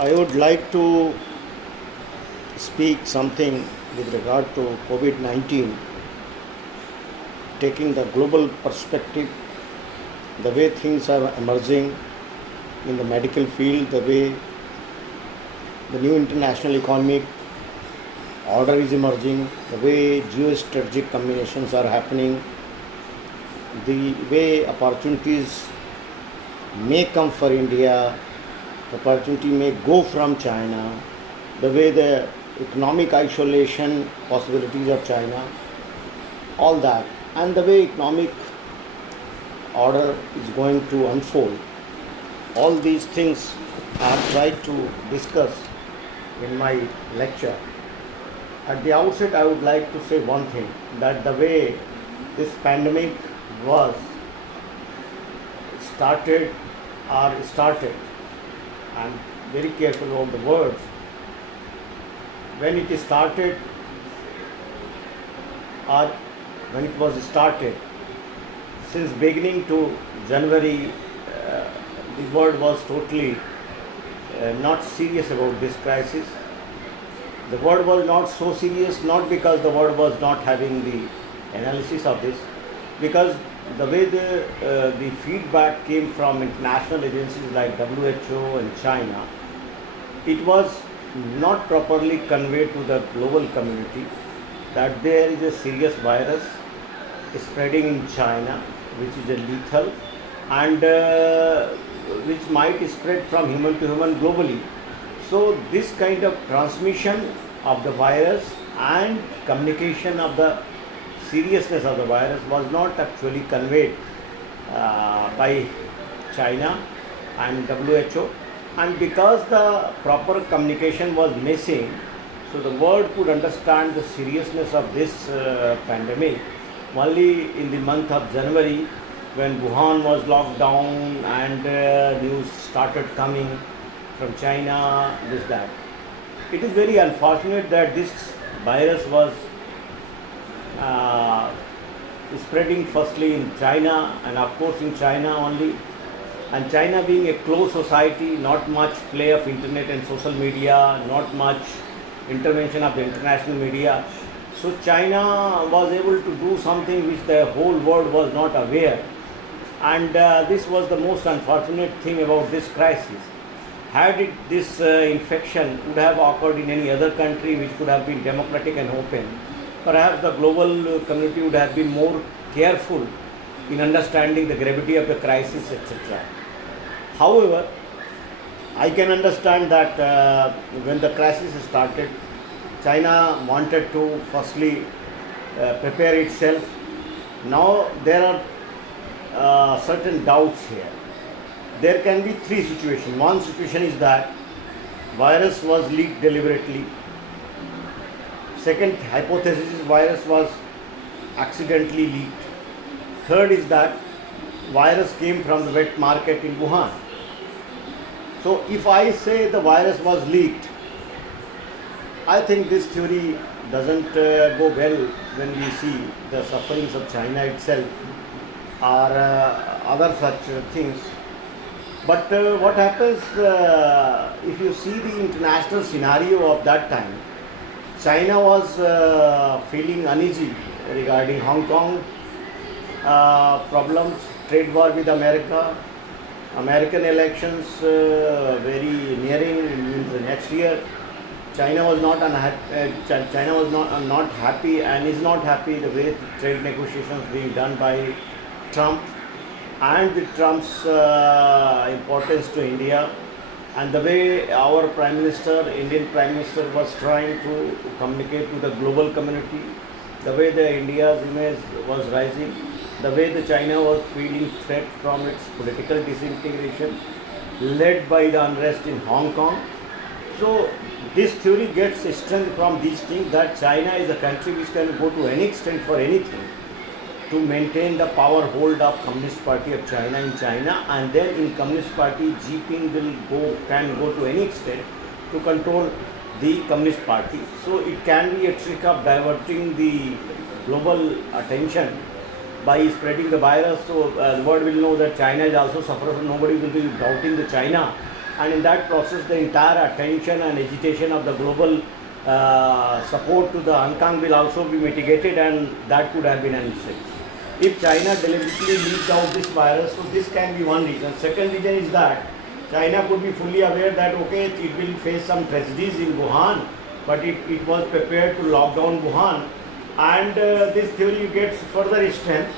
I would like to speak something with regard to COVID 19, taking the global perspective, the way things are emerging in the medical field, the way the new international economic order is emerging, the way geostrategic combinations are happening, the way opportunities may come for India, the opportunity may go from China, the way the economic isolation possibilities of China, all that, and the way economic order is going to unfold. All these things I have tried to discuss in my lecture. At the outset, I would like to say one thing, that the way this pandemic was started or started, I'm very careful of the words, when it started or when it was started, since beginning to January, the world was totally not serious about this crisis. The world was not so serious, not because the world was not having the analysis of this, because the way the feedback came from international agencies like WHO and China, it was not properly conveyed to the global community that there is a serious virus spreading in China, which is a lethal and which might spread from human to human globally. So this kind of transmission of the virus and communication of the seriousness of the virus was not actually conveyed by China and WHO, and because the proper communication was missing, so the world could understand the seriousness of this pandemic only in the month of January, when Wuhan was locked down and news started coming from China, this, that. It is very unfortunate that this virus was spreading firstly in China, and of course in China only, and China being a closed society, not much play of internet and social media, not much intervention of the international media. So China was able to do something which the whole world was not aware, and this was the most unfortunate thing about this crisis. Had this infection would have occurred in any other country which could have been democratic and open, perhaps the global community would have been more careful in understanding the gravity of the crisis, etc. However, I can understand that when the crisis started, China wanted to firstly prepare itself. Now there are certain doubts here. There can be three situations. One situation is that virus was leaked deliberately. Second hypothesis is virus was accidentally leaked. Third is that virus came from the wet market in Wuhan. So if I say the virus was leaked, I think this theory doesn't go well when we see the sufferings of China itself or other such things. But what happens if you see the international scenario of that time? China was feeling uneasy regarding Hong Kong problems, trade war with America, American elections very nearing in the next year. China was not not happy and is not happy the way trade negotiations being done by Trump, and Trump's importance to India, and the way our Indian Prime Minister was trying to communicate to the global community, the way the India's image was rising, the way the China was feeling threat from its political disintegration led by the unrest in Hong Kong. So this theory gets strength from these things, that China is a country which can go to any extent for anything to maintain the power hold of Communist Party of China in China, and then in Communist Party, Xi Jinping can go to any extent to control the Communist Party. So it can be a trick of diverting the global attention by spreading the virus. So the world will know that China is also suffering. Nobody will be doubting the China, and in that process the entire attention and agitation of the global support to the Hong Kong will also be mitigated, and that could have been an mistake. If China deliberately leaked out this virus, so this can be one reason. Second reason is that China could be fully aware that okay, it will face some tragedies in Wuhan, but it was prepared to lock down Wuhan, and this theory gets further strength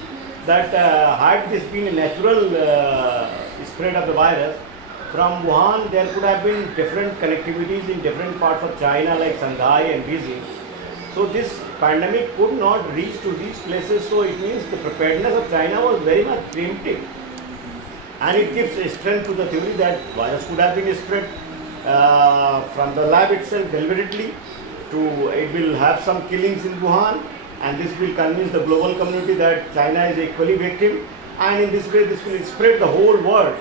that had this been a natural spread of the virus from Wuhan, there could have been different connectivities in different parts of China like Shanghai and Beijing. So this pandemic could not reach to these places, so it means the preparedness of China was very much preemptive. And it gives strength to the theory that virus could have been spread from the lab itself deliberately to, it will have some killings in Wuhan, and this will convince the global community that China is equally victim, and in this way this will spread the whole world.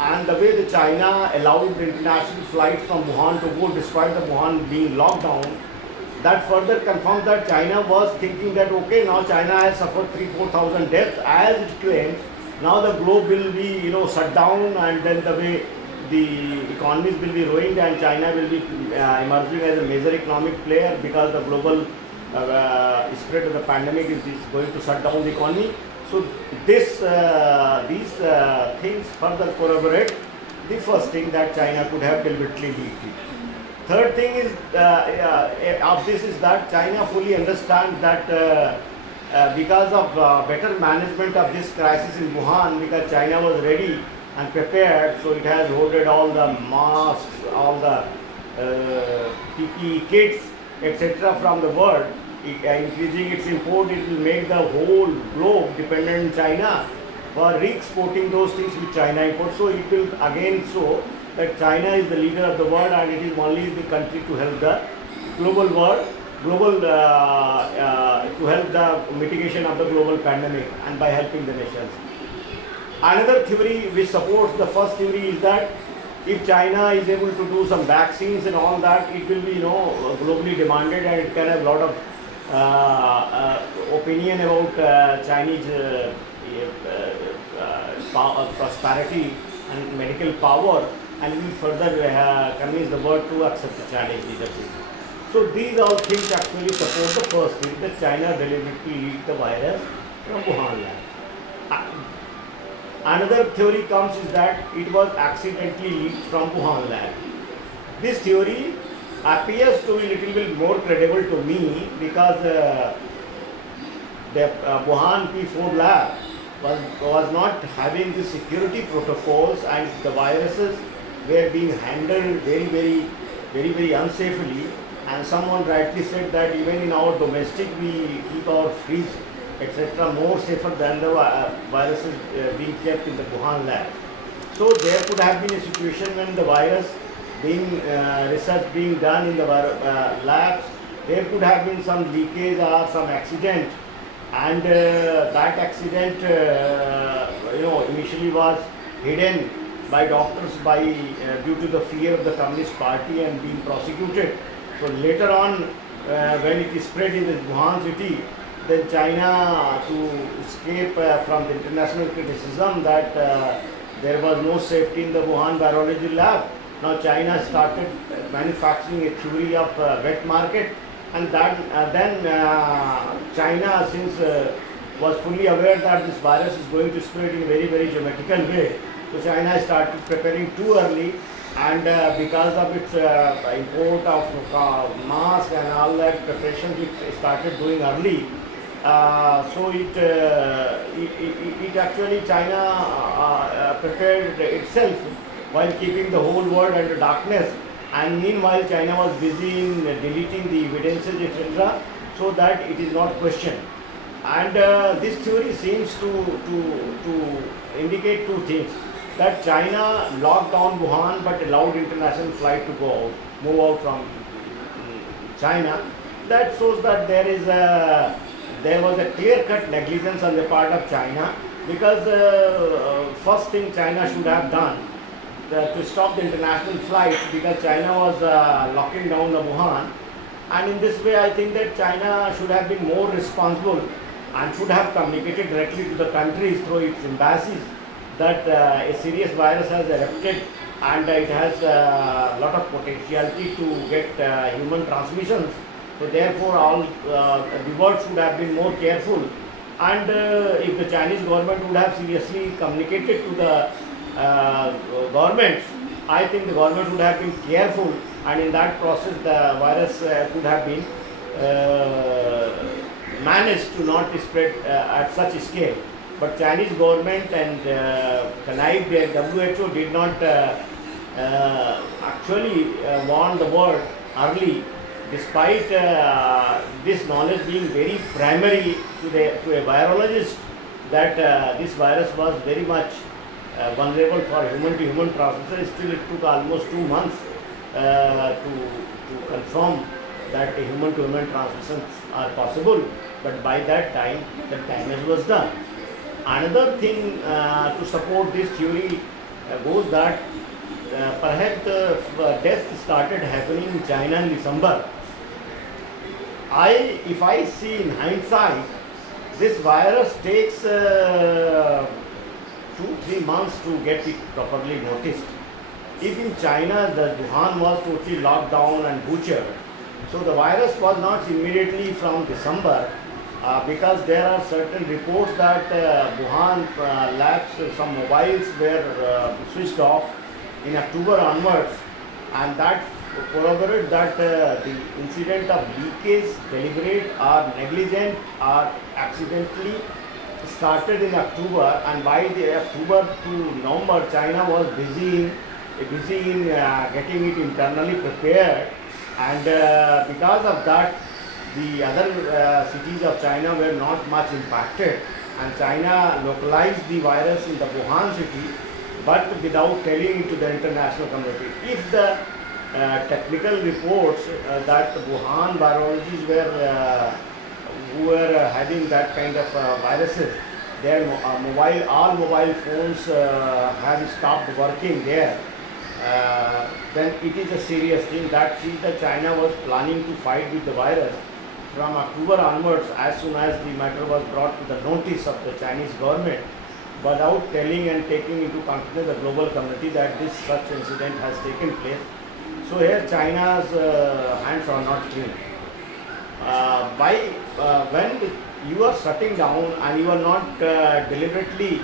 And the way the China allowed the international flights from Wuhan to go despite the Wuhan being locked down, that further confirms that China was thinking that okay, now China has suffered 3,000-4,000 deaths as it claims. Now the globe will be shut down, and then the way the economies will be ruined, and China will be emerging as a major economic player because the global spread of the pandemic is going to shut down the economy. So these things further corroborate the first thing, that China could have deliberately leaked it. Third thing is of this is that China fully understands that because of better management of this crisis in Wuhan, because China was ready and prepared, so it has ordered all the masks, all the PPE kits, etc. from the world. Increasing its import, it will make the whole globe dependent on China for re-exporting those things which China imports. So it will again show that China is the leader of the world, and it is only the country to help the global world, to help the mitigation of the global pandemic and by helping the nations. Another theory which supports the first theory is that if China is able to do some vaccines and all that, it will be globally demanded, and it can have a lot of opinion about Chinese prosperity and medical power, and will further convince the world to accept the Chinese leadership. So these all things actually support the first thing, that China deliberately leaked the virus from Wuhan lab. Another theory comes is that it was accidentally leaked from Wuhan lab. This theory appears to be a little bit more credible to me because the Wuhan P4 lab was not having the security protocols, and the viruses were being handled very unsafely. And someone rightly said that even in our domestic we keep our fridge, etc. more safer than the viruses being kept in the Wuhan lab. So there could have been a situation when the virus being research being done in the labs, there could have been some leakage or some accident, and that accident initially was hidden by doctors due to the fear of the Communist Party and being prosecuted. So later on, when it is spread in the Wuhan city, then China, to escape from the international criticism that there was no safety in the Wuhan virology lab, now China started manufacturing a theory of wet market, and then China, since was fully aware that this virus is going to spread in a very geometrical way, so China started preparing too early, and because of its import of masks and all that preparations, it started doing early. So it actually China prepared itself while keeping the whole world under darkness, and meanwhile China was busy in deleting the evidences, etc., so that it is not questioned. And this theory seems to indicate two things: that China locked down Wuhan but allowed international flight to move out from China. That shows that there was a clear-cut negligence on the part of China, because first thing China should have done to stop the international flights, because China was locking down the Wuhan, and in this way I think that China should have been more responsible and should have communicated directly to the countries through its embassies that a serious virus has erupted and it has a lot of potentiality to get human transmissions. So therefore, all the world should have been more careful. And if the Chinese government would have seriously communicated to the governments, I think the government would have been careful, and in that process, the virus could have been managed to not spread at such a scale. But Chinese government and connived, WHO did not actually warn the world early, despite this knowledge being very primary to a virologist, that this virus was very much vulnerable for human to human transmission. Still it took almost 2 months to confirm that human to human transmissions are possible, but by that time the damage was done. Another thing to support this theory goes that perhaps the deaths started happening in China in December. If I see in hindsight, this virus takes 2-3 months to get it properly noticed. If in China the Wuhan was totally locked down and butchered, so the virus was not immediately from December, because there are certain reports that Wuhan labs, some mobiles were switched off in October onwards, and that corroborated that the incident of leakage, deliberate or negligent or accidentally, started in October, and by the October to November, China was busy in getting it internally prepared, and because of that, the other cities of China were not much impacted, and China localized the virus in the Wuhan city, but without telling it to the international community. If the technical reports that Wuhan virologists who were having that kind of viruses, their all mobile phones have stopped working there, then it is a serious thing. That means that China was planning to fight with the virus from October onwards, as soon as the matter was brought to the notice of the Chinese government, without telling and taking into consideration the global community that this such incident has taken place. So here China's hands are not clean. When you are shutting down and you are not deliberately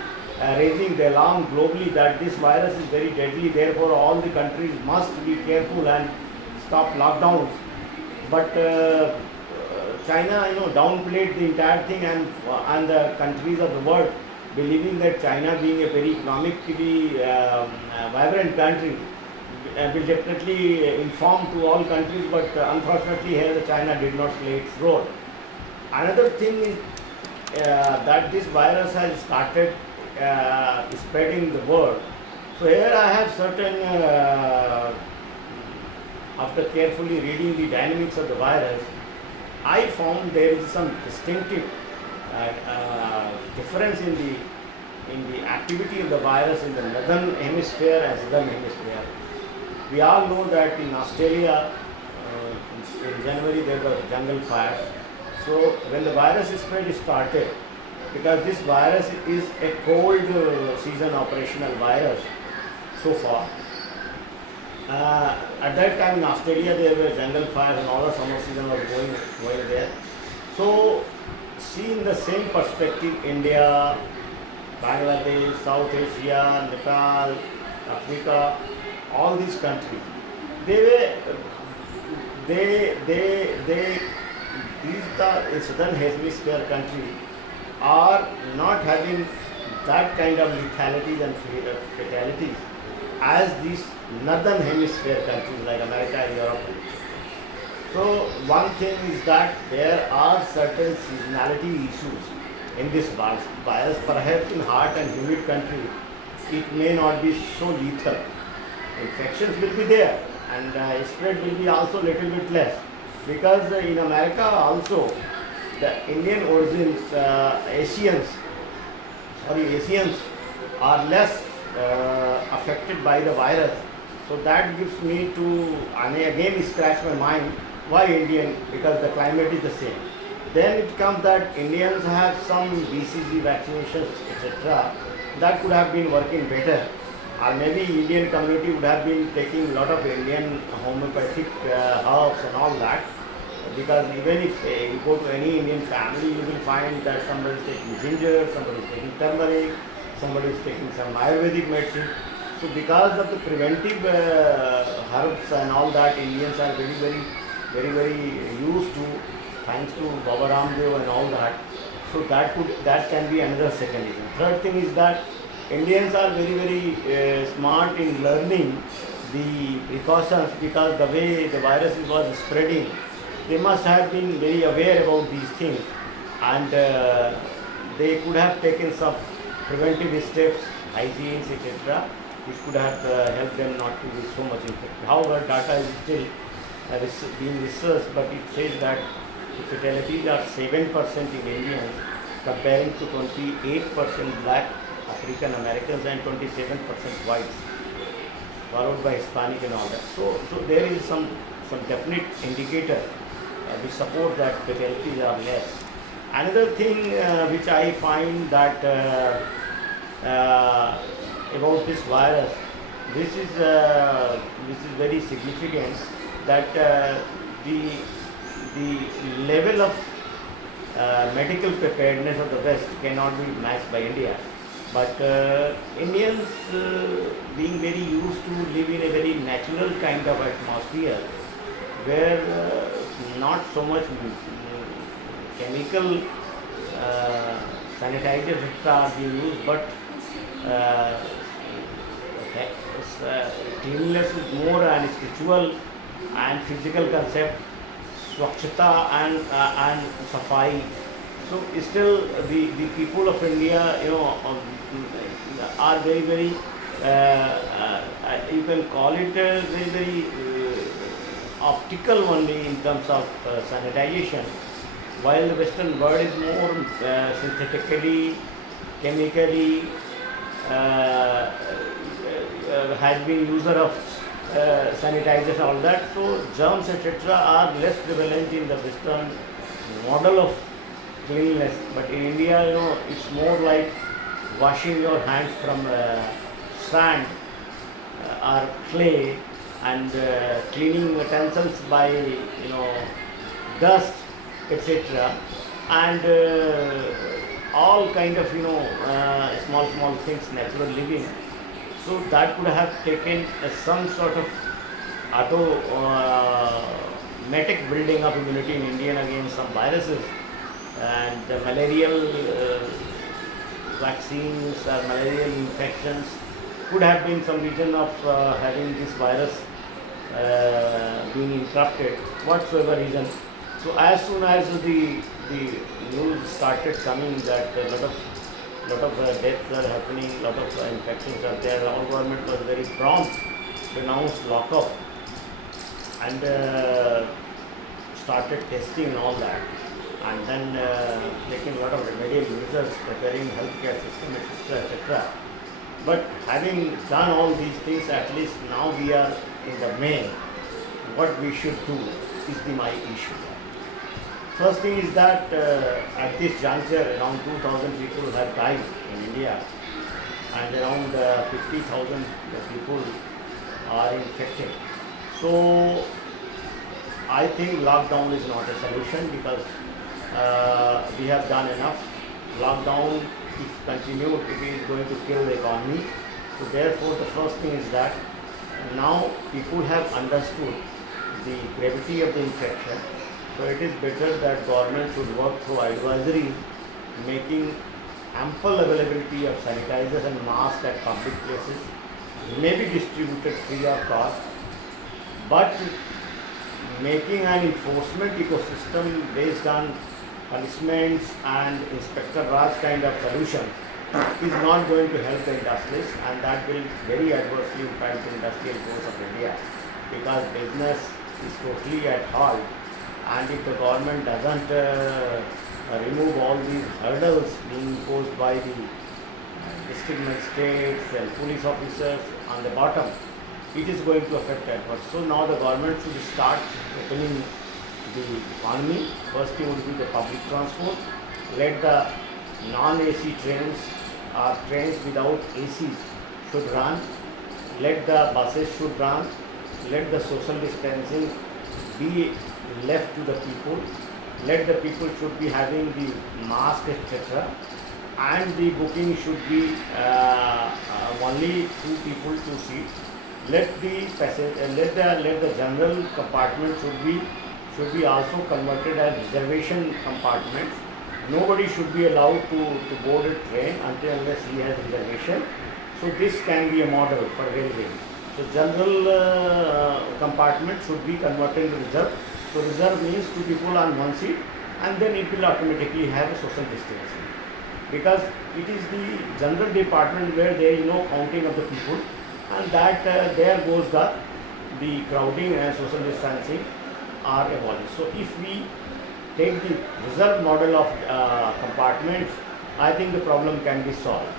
raising the alarm globally that this virus is very deadly, therefore all the countries must be careful and stop lockdowns. But China, downplayed the entire thing, and the countries of the world, believing that China, being a very economically vibrant country, will definitely inform to all countries. But unfortunately, here China did not play its role. Another thing is that this virus has started spreading the world. So here I have certain, after carefully reading the dynamics of the virus, I found there is some distinctive difference in the activity of the virus in the northern hemisphere and southern hemisphere. We all know that in Australia, in January there were jungle fires. So when the virus spread started, because this virus is a cold season operational virus so far. At that time in Australia there were jungle fires and all the summer season was going there. So see, in the same perspective, India, Bangladesh, South Asia, Nepal, Africa, all these countries, the southern hemisphere countries are not having that kind of lethalities and fatalities as these northern hemisphere countries like America and Europe. So one thing is that there are certain seasonality issues in this virus. Perhaps in hot and humid countries, it may not be so lethal. Infections will be there, and spread will be also little bit less, because in America also the Indian origins Asians are less affected by the virus. So that gives me to again scratch my mind, why Indian, because the climate is the same. Then it comes that Indians have some BCG vaccinations, etc. That could have been working better. or maybe Indian community would have been taking a lot of Indian homeopathic herbs and all that. Because even if you go to any Indian family, you will find that somebody is taking ginger, somebody is taking turmeric, somebody is taking some Ayurvedic medicine. So because of the preventive herbs and all that, Indians are very used to, thanks to Baba Ramdev and all that. So that can be another second reason. Third thing is that Indians are very smart in learning the precautions, because the way the virus was spreading, they must have been very aware about these things, and they could have taken some preventive steps, hygienes, etc., which could have helped them not to be so much infected. However, data is still being researched, but it says that the fatalities are 7% in Indians, comparing to 28% black African Americans and 27% whites, followed by Hispanic and all that. So there is some definite indicator which support that fatalities are less. Another thing which I find that about this virus, this is very significant, that the level of medical preparedness of the West cannot be matched by India. But Indians, being very used to live in a very natural kind of atmosphere, where not so much chemical sanitizers are being used, but cleanliness is more an spiritual and physical concept, swachhata and safai. So still the people of India, are very you can call it very optical only in terms of sanitization, while the Western world is more synthetically, chemically, has been user of sanitizers, all that. So germs, etc., are less prevalent in the Western model of cleanliness. But in India, it's more like washing your hands from sand or clay, and cleaning utensils by dust, etc., and all kind of small things, natural living. So that would have taken some sort of automatic building of immunity in India against some viruses, and the malarial vaccines or malarial infections could have been some reason of having this virus being interrupted, whatsoever reason. So as soon as the news started coming that a lot of deaths are happening, lot of infections are there, our government was very prompt to announce lockup and started testing and all that, and then taking a lot of remedial measures, preparing healthcare system, etc. But having done all these things, at least now we are in the main. What we should do is my issue. First thing is that at this juncture, around 2,000 people have died in India, and around 50,000 people are infected. So I think lockdown is not a solution, because we have done enough. Lockdown, if continued, it is going to kill the economy. So therefore, the first thing is that now people have understood the gravity of the infection. So it is better that government should work through advisories, making ample availability of sanitizers and masks at public places, may be distributed free of cost, but making an enforcement ecosystem based on punishments and Inspector Raj kind of solution is not going to help the industries, and that will very adversely impact the industrial growth of India, because business is totally at halt. And if the government doesn't remove all these hurdles being imposed by the district magistrates and police officers on the bottom, it is going to affect adverse. So now the government should start opening the economy. First thing would be the public transport. Let the non-AC trains or trains without ACs should run, let the buses should run, let the social distancing be left to the people, let the people should be having the mask, etc., and the booking should be only 2 people, 2 seats. Let the general compartment should be also converted as reservation compartments. Nobody should be allowed to board a train until unless he has reservation. So this can be a model for railway. So general compartment should be converted to reserve. So reserve means 2 people on 1 seat, and then it will automatically have a social distancing. Because it is the general department where there is no counting of the people, and that there goes the crowding and social distancing are abolished. So if we take the reserve model of compartments, I think the problem can be solved.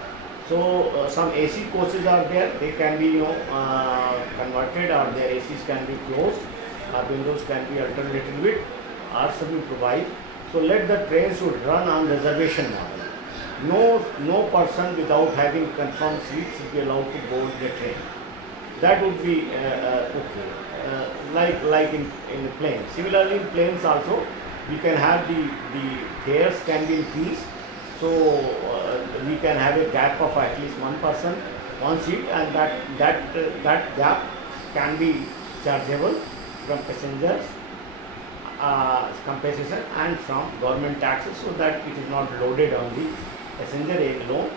So some AC coaches are there, they can be converted, or their ACs can be closed, windows can be alternated with, or should be provided. So let the train should run on reservation model. No person without having confirmed seats should be allowed to board the train. That would be okay. Like in the plane. Similarly, in planes also, we can have the fares can be increased. So we can have a gap of at least 1 person, 1 seat, and that gap can be chargeable from passengers compensation and from government taxes, so that it is not loaded on the passenger alone.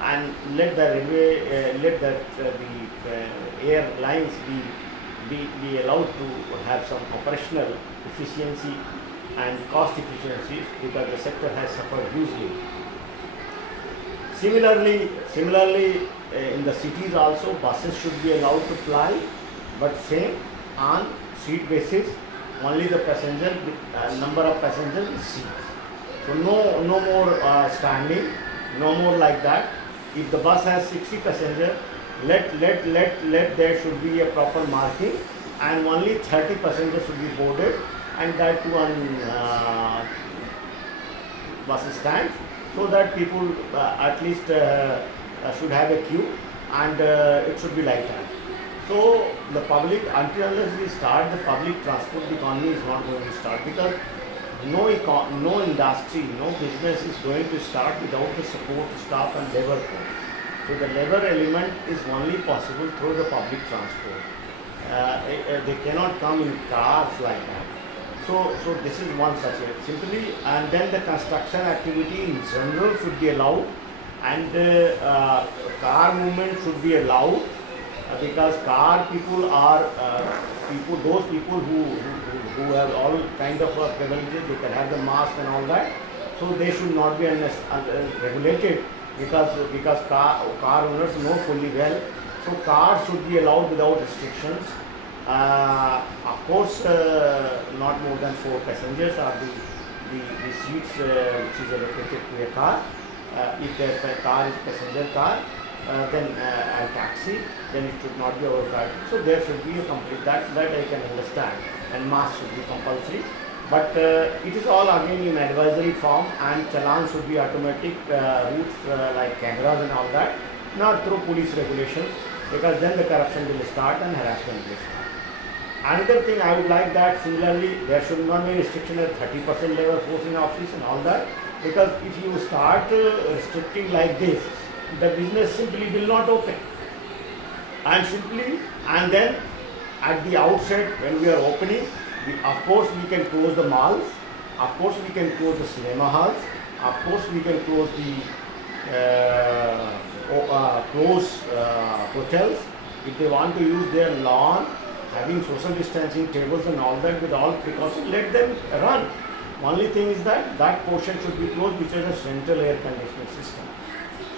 And let the railway, let the airlines be allowed to have some operational efficiency and cost efficiencies, because the sector has suffered hugely. Similarly, in the cities also, buses should be allowed to ply, but same on seat basis. Only the passenger number of passengers is seats. So no more standing, no more like that. If the bus has 60 passengers, let there should be a proper marking, and only 30 passengers should be boarded, and that too on bus stands, so that people at least should have a queue, and it should be like that. So the public, until unless we start the public transport, the economy is not going to start, because no industry, no business is going to start without the support staff and labor force. So the labor element is only possible through the public transport. They cannot come in cars like that. So this is one such a simply, and then the construction activity in general should be allowed, and car movement should be allowed, because car people are those people who have all kind of privileges. They can have the mask and all that, so they should not be regulated, because car owners know fully well. So cars should be allowed without restrictions. Of course, not more than 4 passengers are the seats which is allocated to a car. If the car is passenger car, then a taxi, then it should not be overcrowded. So there should be a complete, that I can understand, and mask should be compulsory. But it is all again in advisory form, and challan should be automatic routes like cameras and all that, not through police regulations, because then the corruption will start and harassment will start. Another thing I would like that similarly there should not be restriction at 30% labor force in office and all that, because if you start restricting like this, the business simply will not open. And then at the outset when we are opening, of course we can close the malls, of course we can close the cinema halls, of course we can close the hotels. If they want to use their lawn, having social distancing tables and all that with all precautions, let them run. Only thing is that portion should be closed, which is a central air conditioning system.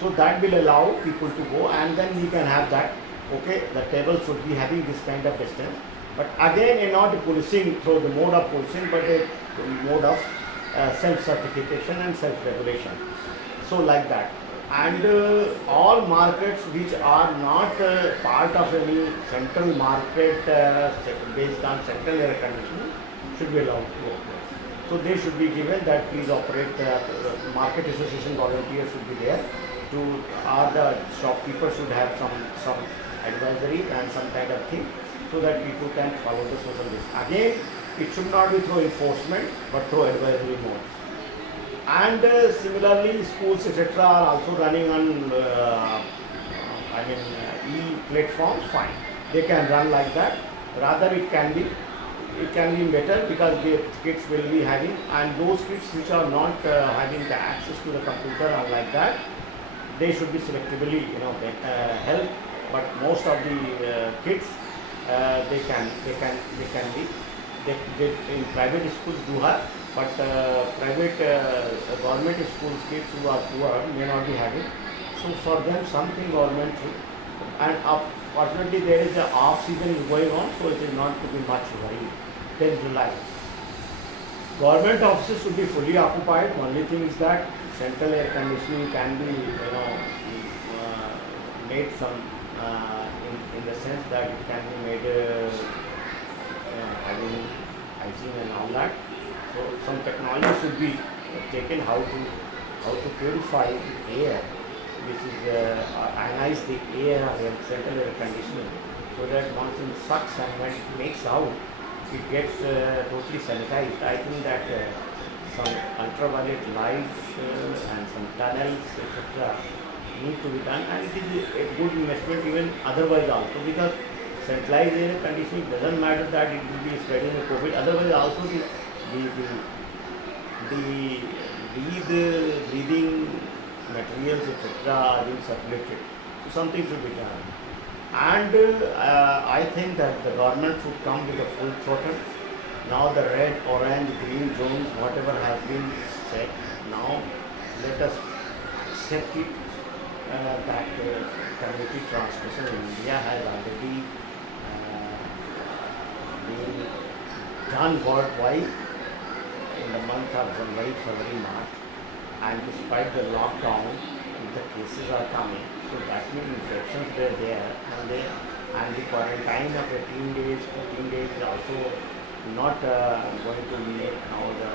So that will allow people to go, and then we can have that. Okay, the table should be having this kind of distance. But again, not policing through the mode of policing, but a mode of self-certification and self-regulation. So like that. And all markets which are not part of any central market based on central air conditioning should be allowed to operate. So they should be given that please operate, market association volunteers should be there, or the shopkeeper should have some advisory and some kind of thing, so that people can follow the social distance. Again, it should not be through enforcement but through advisory modes. And similarly, schools etc. are also running on e-platforms. Fine, they can run like that. Rather, it can be better, because the kids will be having, and those kids which are not having the access to the computer and like that, they should be selectively helped. But most of the kids, they can be, they in private schools do have, but private government schools kids who are poor may not be having. So for them something government should, and fortunately there is a off season is going on, so it is not to be much worry till July. Government offices should be fully occupied. Only thing is that central air conditioning can be made some in the sense that it can be made having hygiene and all that. So some technology should be taken how to purify the air, which is ionize the air and central air conditioning, so that once it sucks and when it makes out, it gets totally sanitized. I think that some ultraviolet lights and some tunnels etc. need to be done, and it is a good investment even otherwise also, because centralized air conditioning doesn't matter that it will be spreading the COVID. Otherwise also the breathing materials etc. are being circulated. So something should be done. And I think that the government should come with a full throttle. Now the red, orange, green zones, whatever has been set, now let us accept it that community transmission in India has already been done worldwide in the month of January, February, March, and despite the lockdown, the cases are coming. So that means infections were there, and the quarantine of 18 days, 14 days is also not going to make now the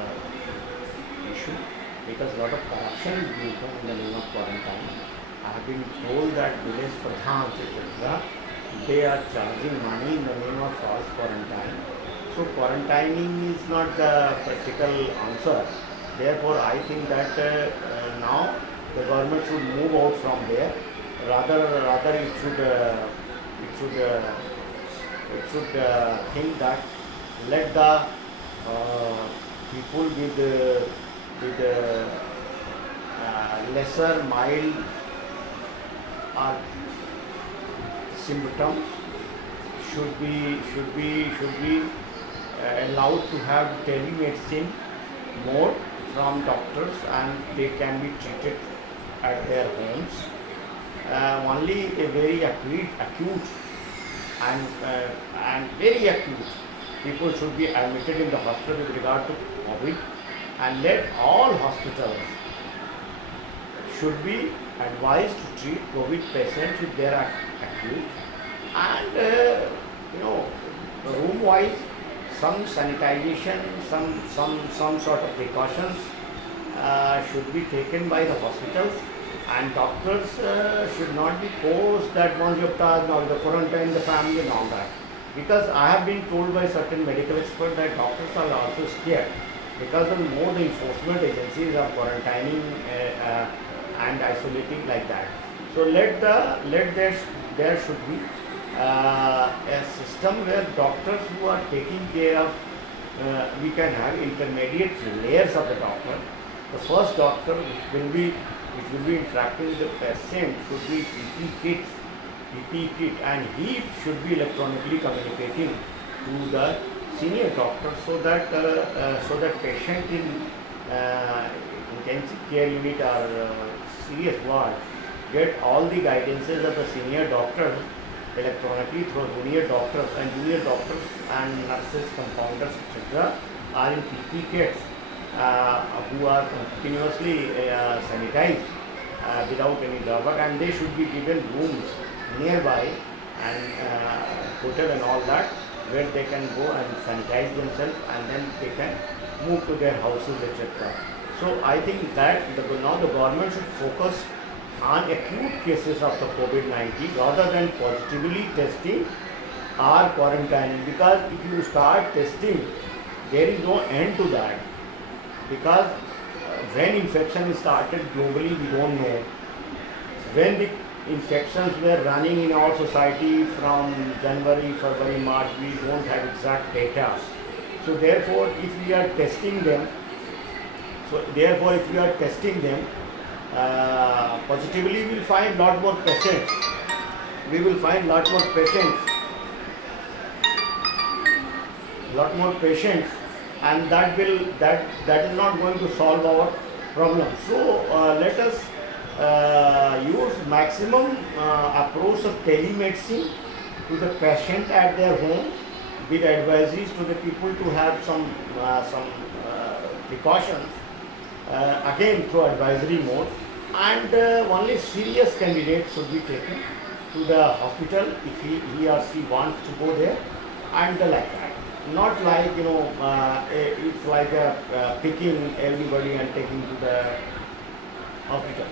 issue, because a lot of corruption is being done in the name of quarantine. I have been told that village pradhans etc. they are charging money in the name of false quarantine. So quarantining is not the practical answer. Therefore, I think that now the government should move out from there. Rather it should think that let the people with lesser mild or symptoms should be allowed to have telemedicine more from doctors, and they can be treated at their homes. Only a very acute and very acute people should be admitted in the hospital with regard to COVID, and let all hospitals should be advised to treat COVID patients if they are acute, and room wise some sanitization, some sort of precautions should be taken by the hospitals, and doctors should not be forced that once you have now the quarantine the family and all that, because I have been told by certain medical experts that doctors are also scared, because of more the enforcement agencies are quarantining and isolating like that. So there should be a system where doctors who are taking care of, we can have intermediate layers of the doctor. The first doctor which will be interacting with the patient should be PP kit, and he should be electronically communicating to the senior doctor, so that patient in intensive care unit or serious ward get all the guidances of the senior doctor electronically through junior doctors, and junior doctors and nurses, compounders etc. are in PP kits who are continuously sanitized without any drawback, and they should be given rooms nearby and hotel and all that, where they can go and sanitize themselves, and then they can move to their houses etc. So I think that now the government should focus on acute cases of the COVID-19 rather than positively testing or quarantining, because if you start testing, there is no end to that, because when infection started globally, we don't know. When the infections were running in our society from January, February, March, we don't have exact data. So therefore, if we are testing them, positively, we will find lot more patients. We will find lot more patients, and that is not going to solve our problem. So let us use maximum approach of telemedicine to the patient at their home, with advisories to the people to have some precautions, again through advisory mode, and only serious candidates should be taken to the hospital if he or she wants to go there, and like that. Not like, it's like picking everybody and taking to the hospital.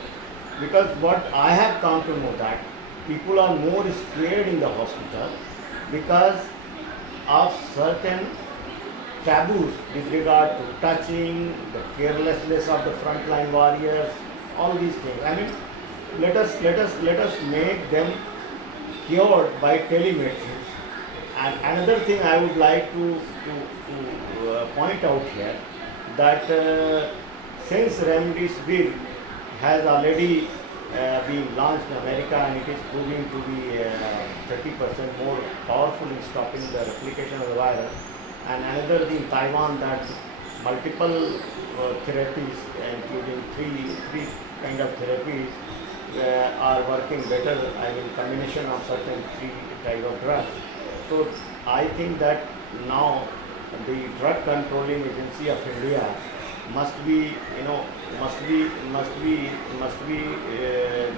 Because what I have come to know, that people are more scared in the hospital because of certain taboos with regard to touching, the carelessness of the frontline warriors, all these things. I mean, let us make them cured by telemedicine. And another thing I would like to point out here, that since Remdesivir has already been launched in America, and it is proving to be 30% more powerful in stopping the replication of the virus, and another in Taiwan, that multiple therapies, including three kind of therapies, are working better. I mean, combination of certain three type of drugs. So I think that now the Drug Controlling Agency of India must be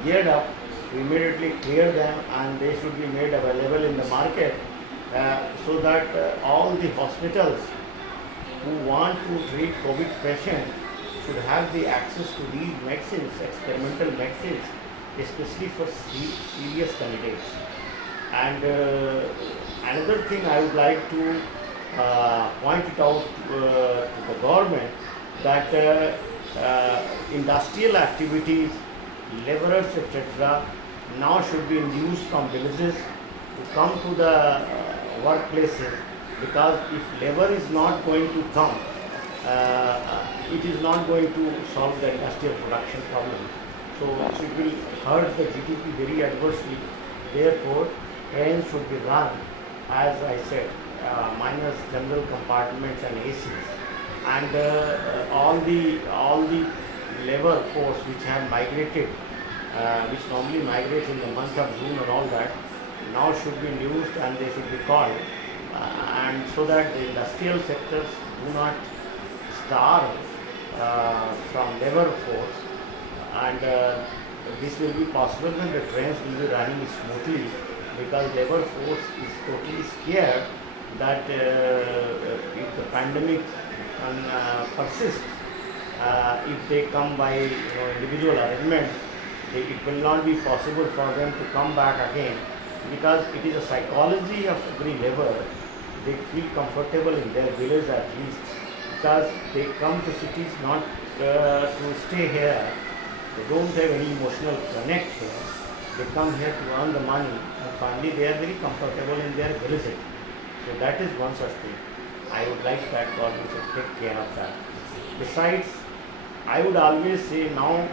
geared up to immediately clear them, and they should be made available in the market, so that all the hospitals who want to treat COVID patients should have the access to these medicines, experimental medicines, especially for serious candidates. And another thing I would like to point it out to the government, that industrial activities, laborers, etc., now should be induced from villages to come to the workplaces, because if labor is not going to come, it is not going to solve the industrial production problem. So it will hurt the GDP very adversely. Therefore, trains should be run, as I said, minus general compartments and ACs, and all the labor force which have migrated, which normally migrates in the month of June and all that, now should be used, and they should be called, and so that the industrial sectors do not starve from labor force, and this will be possible when the trains will be running smoothly, because labor force is totally scared that if the pandemic persists, if they come by individual arrangements, it will not be possible for them to come back again, because it is a psychology of every labor. They feel comfortable in their village at least, because they come to cities not to stay here. They don't have any emotional connect here. They come here to earn the money, and finally they are very comfortable in their villages. So that is one such thing. I would like that government to take care of that. Besides, I would always say now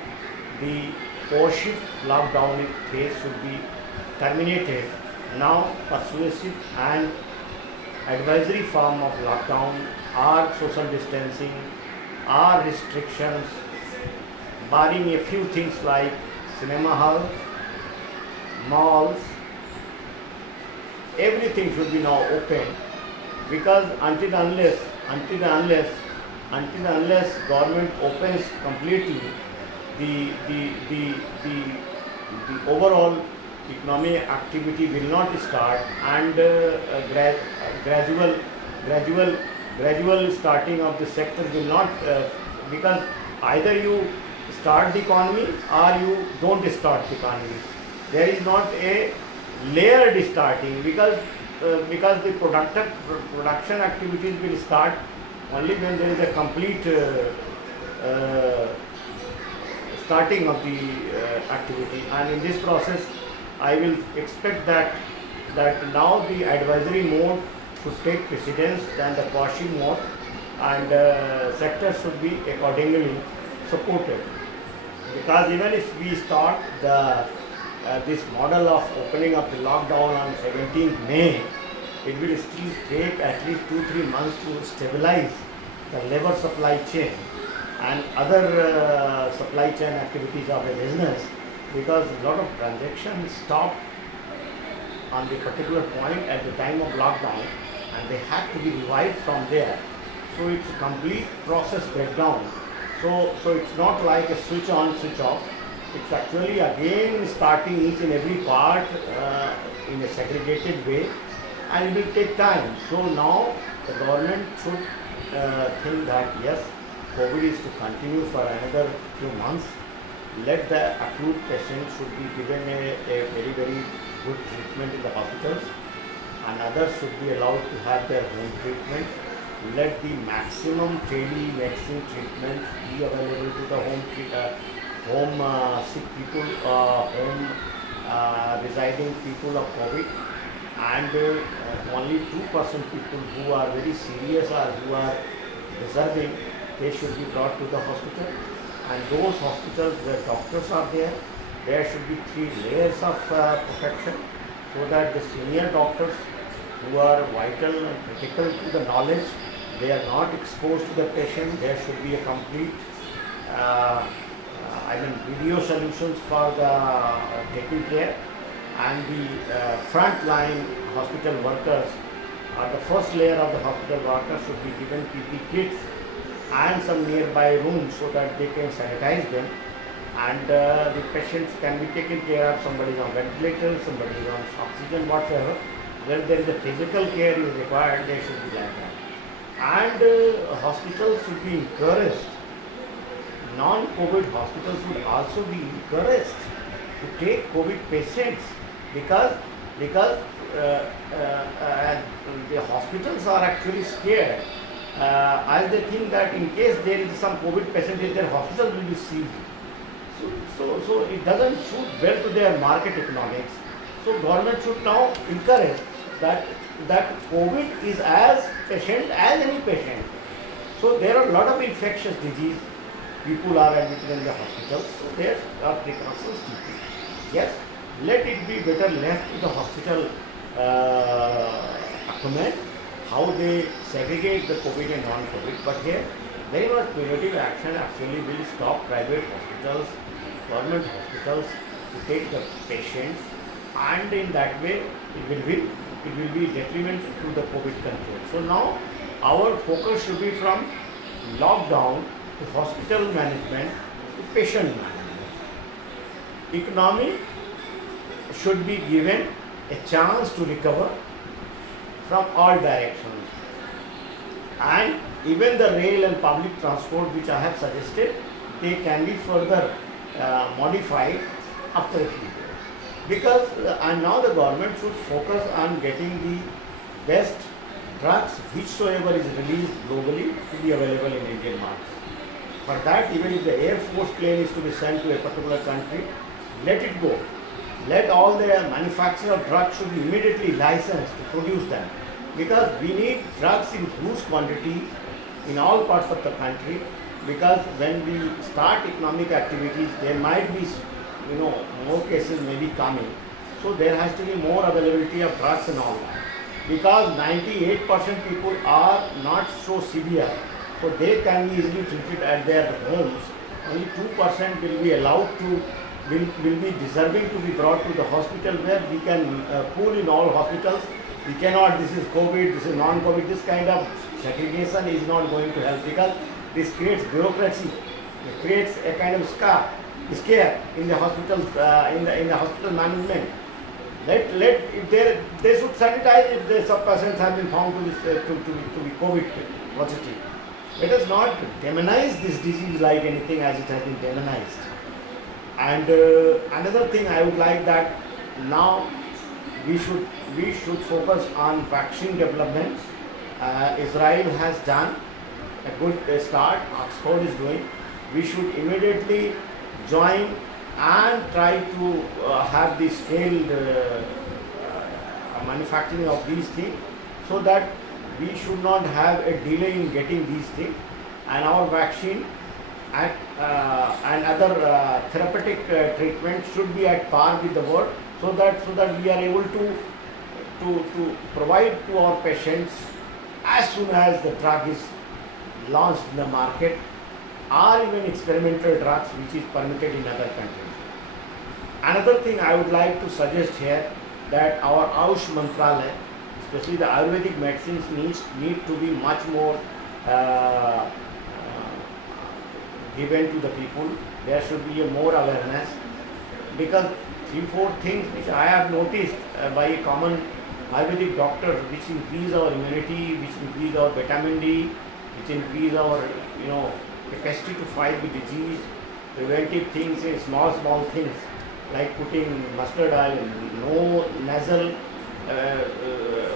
the post-shift lockdown phase should be terminated. Now persuasive and advisory form of lockdown are social distancing, are restrictions, barring a few things like cinema halls, malls, everything should be now open, because until unless government opens completely, the overall economic activity will not start, and gradual starting of the sector will not, because either you start the economy or you don't start the economy. There is not a layered starting, because the production activities will start only when there is a complete starting of the activity. And in this process, I will expect that now the advisory mode should take precedence than the caution mode, and sectors should be accordingly supported. Because even if we start this model of opening up the lockdown on 17th May, it will still take at least 2-3 months to stabilize the labor supply chain and other supply chain activities of a business, because a lot of transactions stop on the particular point at the time of lockdown and they have to be revived from there. So it's a complete process breakdown. So it's not like a switch on, switch off. It's actually again starting each and every part in a segregated way, and it will take time. So now the government should think that yes, COVID is to continue for another few months. Let the acute patients should be given a very, very good treatment in the hospitals, and others should be allowed to have their home treatment. Let the maximum telemedicine treatment be available to the home sick people, home residing people of COVID, and only 2% people who are very serious or who are deserving, they should be brought to the hospital. And those hospitals where doctors are there should be 3 layers of protection, so that the senior doctors who are vital and critical to the knowledge, they are not exposed to the patient. There should be a complete video solutions for the taking care, and the frontline hospital workers, or the first layer of the hospital workers, should be given PP kits and some nearby rooms so that they can sanitize them, and the patients can be taken care of. Somebody is on ventilator, somebody is on oxygen, whatever. Where there is a physical care is required, they should be like that. And hospitals should be encouraged, non-COVID hospitals would also be encouraged to take COVID patients, because the hospitals are actually scared, as they think that in case there is some COVID patient, their hospital will be seized. So it doesn't suit well to their market economics. So government should now encourage that COVID is as patient as any patient. So there are a lot of infectious disease. People are admitted in the hospital, so there are precautions taken. Yes, let it be better left to the hospital acumen, how they segregate the COVID and non-COVID. But here, very much preventive action actually will stop private hospitals, government hospitals to take the patients, and in that way it will be detrimental to the COVID control. So now our focus should be from lockdown to hospital management to patient management. Economy should be given a chance to recover from all directions, and even the rail and public transport which I have suggested, they can be further modified after a few years. Because and now the government should focus on getting the best drugs whichsoever is released globally to be available in Indian market. For that, even if the Air Force plane is to be sent to a particular country, let it go. Let all the manufacturer of drugs should be immediately licensed to produce them, because we need drugs in huge quantities in all parts of the country. Because when we start economic activities, there might be, more cases may be coming. So there has to be more availability of drugs and all that. Because 98% people are not so severe, so they can be easily treated at their homes. Only 2% will be allowed to, will be deserving to be brought to the hospital, where we can pool in all hospitals. We cannot, this is COVID, this is non-COVID, this kind of segregation is not going to help, because this creates bureaucracy, it creates a kind of scare in the hospital, in the hospital management. If they should sanitize if the patients have been found to be COVID positive. Let us not demonize this disease like anything as it has been demonized. And another thing I would like that now we should focus on vaccine development. Israel has done a good start. Oxford is doing. We should immediately join and try to have the scaled manufacturing of these things, so that we should not have a delay in getting these things, and our vaccine and other therapeutic treatment should be at par with the world, so that we are able to provide to our patients as soon as the drug is launched in the market, or even experimental drugs which is permitted in other countries. Another thing I would like to suggest here, that our Ayush Mantralaya, especially the Ayurvedic medicines, need to be much more given to the people. There should be a more awareness, because 3-4 things which I have noticed by a common Ayurvedic doctor, which increase our immunity, which increase our vitamin D, which increase our capacity to fight the disease, preventive things in small things like putting mustard oil, no nasal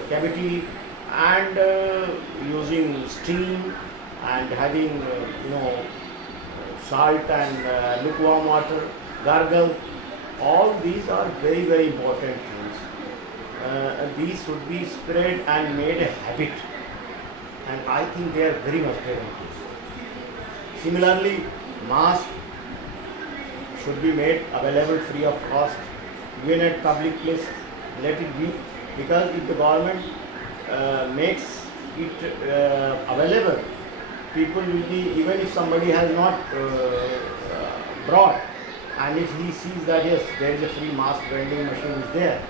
cavity, and using steam, and having salt and lukewarm water, gargle. All these are very important things. These should be spread and made a habit, and I think they are very much preventive. Similarly, mask should be made available free of cost, even at public place. Let it be, because if the government makes it available, people will be, even if somebody has not brought, and if he sees that yes, there is a free mask vending machine is there,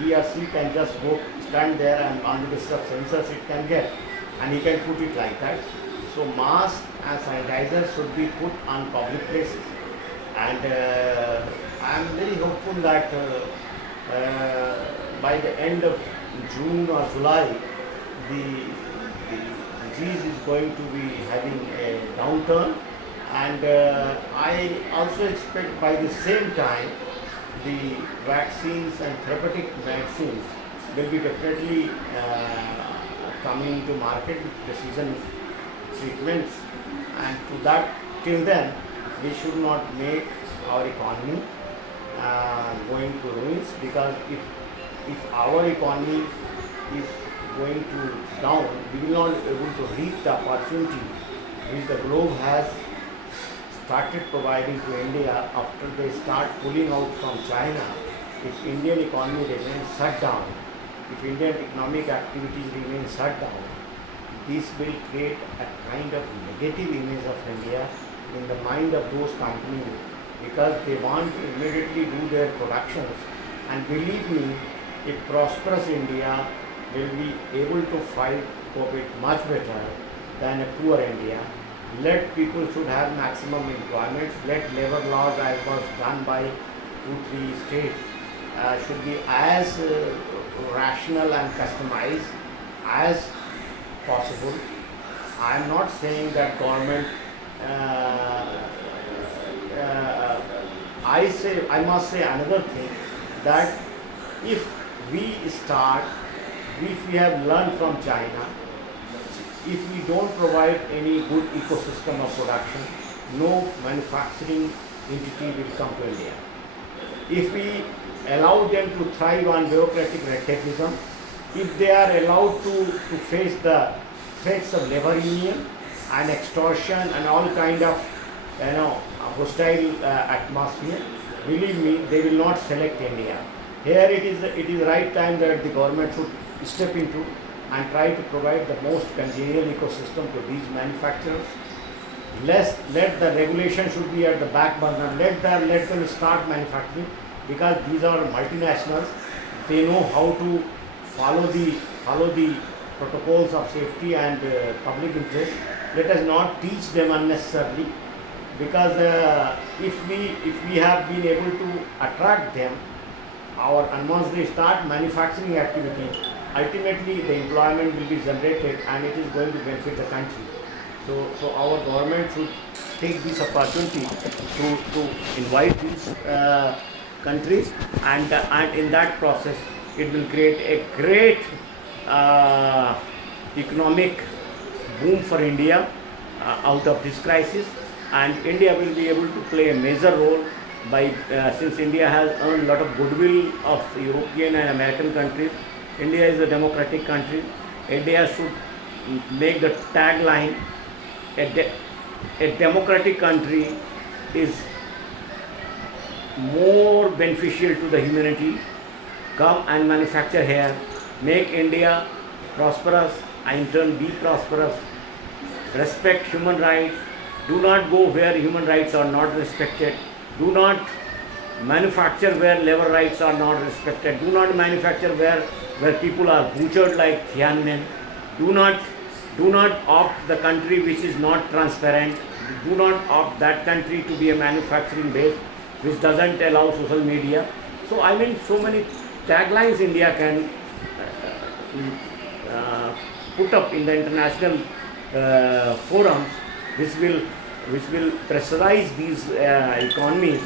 he or she can just go stand there, and on the basis of sensors it can get, and he can put it like that. So mask and sanitizer should be put on public places, and I am very hopeful that by the end of June or July, the disease is going to be having a downturn, and I also expect by the same time the vaccines and therapeutic medicines will be definitely coming to market with precision treatments, and to that, till then, we should not make our economy going to ruins, because if our economy is going to down, we will not be able to reap the opportunity which the globe has started providing to India after they start pulling out from China. If Indian economy remains shut down, if Indian economic activities remain shut down, this will create a kind of negative image of India in the mind of those companies, because they want to immediately do their productions. And believe me, a prosperous India will be able to fight COVID much better than a poor India. Let people should have maximum employment. Let labor laws, as was done by 2-3 states, should be as rational and customized as possible. I am not saying that government. I must say another thing, that if we have learned from China, if we don't provide any good ecosystem of production, no manufacturing entity will come to India. If we allow them to thrive on bureaucratic recidivism, if they are allowed to face the threats of labor union and extortion and all kind of hostile atmosphere, believe me, they will not select India. Here it is right time that the government should step into and try to provide the most congenial ecosystem to these manufacturers. Let the regulation should be at the back burner. Let them start manufacturing, because these are multinationals. They know how to follow the protocols of safety and public interest. Let us not teach them unnecessarily, because if we have been able to attract them, and once they start manufacturing activity, ultimately the employment will be generated and it is going to benefit the country. So our government should take this opportunity to invite these countries, and in that process it will create a great economic boom for India out of this crisis, and India will be able to play a major role by since India has earned a lot of goodwill of European and American countries. India is a democratic country. India should make the tagline, a democratic country is more beneficial to the humanity. Come and manufacture here, make India prosperous, and in turn be prosperous. Respect human rights. Do not go where human rights are not respected. Do not manufacture where labor rights are not respected. Do not manufacture where people are butchered like Tiananmen. Do not opt the country which is not transparent. Do not opt that country to be a manufacturing base which doesn't allow social media. So I mean, so many taglines India can put up in the international forums, which will pressurize these economies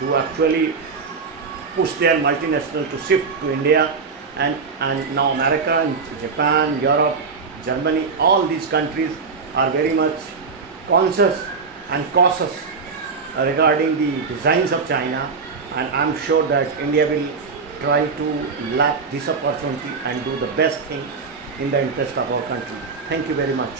to actually push their multinational to shift to India, and now America and Japan, Europe, Germany, all these countries are very much conscious and cautious regarding the designs of China, and I'm sure that India will try to lap this opportunity and do the best thing in the interest of our country. Thank you very much.